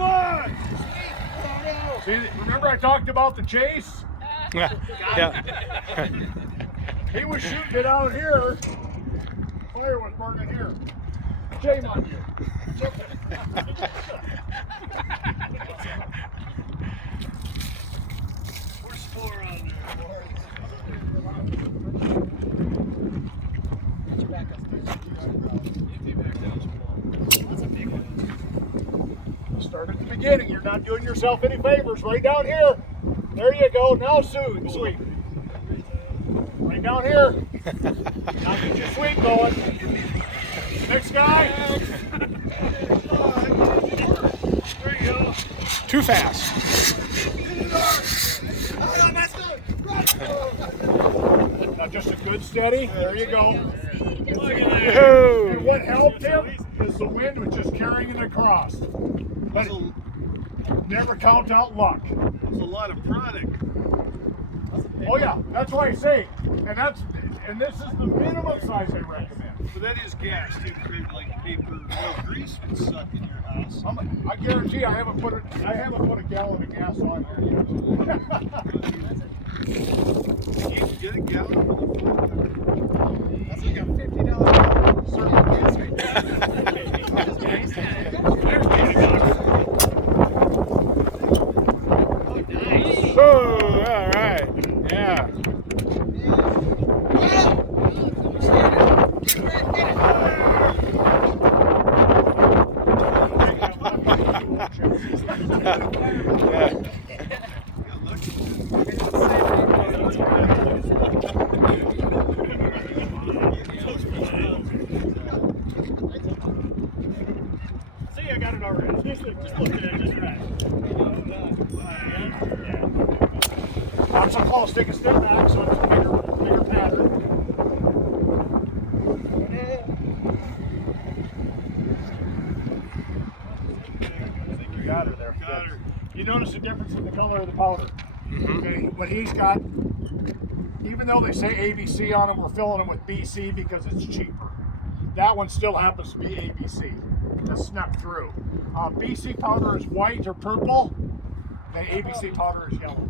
Come on! See, remember I talked about the chase? Yeah. He was shooting it out here. Fire was burning here. Shame on you. Where's 4 on there? Start at the beginning. You're not doing yourself any favors. Right down here. There you go. Now sweep. Right down here. Now get your sweep going. Next guy. There you go. Too fast. Now just a good steady. There you go. Look at that. And what helped him is the wind was just carrying it across. But never count out luck. That's a lot of product. Oh yeah, that's why I say, and this is the minimum size I recommend. But that is gas, too. Like paper, no grease would suck in your house. I guarantee I haven't put a gallon of gas on there yet. You can get a gallon for the That's like a $50 Oh, all right. Yeah. See, I got it already. Just look at it, just right. Not so close. Take a step back so it's a bigger pattern. I think you got her there. Got her. You notice the difference in the color of the powder. Okay, what he's got, even though they say ABC on them, we're filling them with BC because it's cheaper. That one still happens to be ABC. That's snuck through. BC powder is white or purple, and ABC powder is yellow.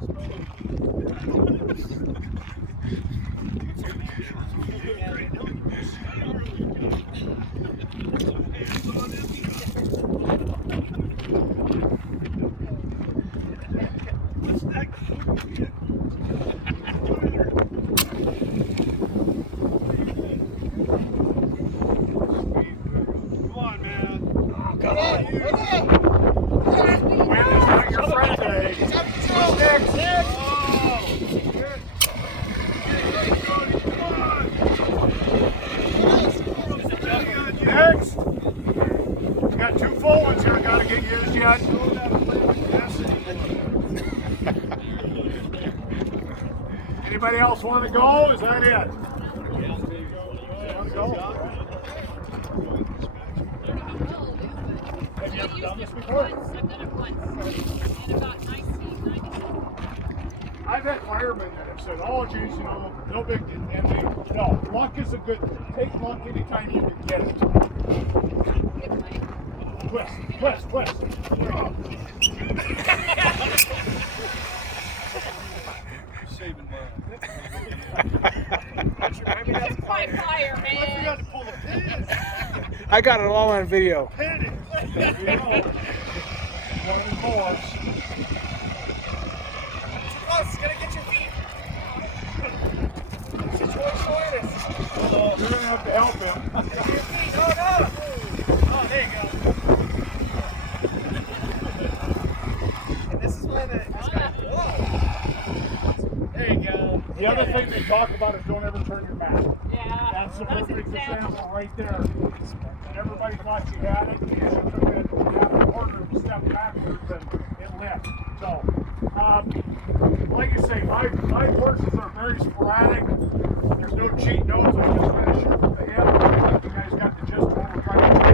Come on, man. Come on, you. Wind is not your friend today. What's next? Next. We got 2 full ones here. Got to get used yet. Anybody else want to go? Is that it? Have you ever done this before? I've done it once. In about 1990. I've had firemen that have said, "Oh, geez, you know, no big deal." And they, no, luck is a good thing. Take luck anytime you can get it. Twist. Saving money. That's my fire, You man. got to pull the pin. I got it all on video. Pin it. There you go. One of the boards. Close, gotta get your feet. It's a choice shortest. You're going to have to help him. Get your feet, oh no! Oh, there you go. And this is where whoa! There you go. The other thing they talk about is don't ever turn your back. Yeah. That's the an perfect example. example right there. And everybody thought you had it. You should have been half a quarter of a step backwards and it left. So, like I say, my courses are very sporadic. There's no cheat notes. I just kind of shoot from the hip. You guys got the gist of what we're trying to do.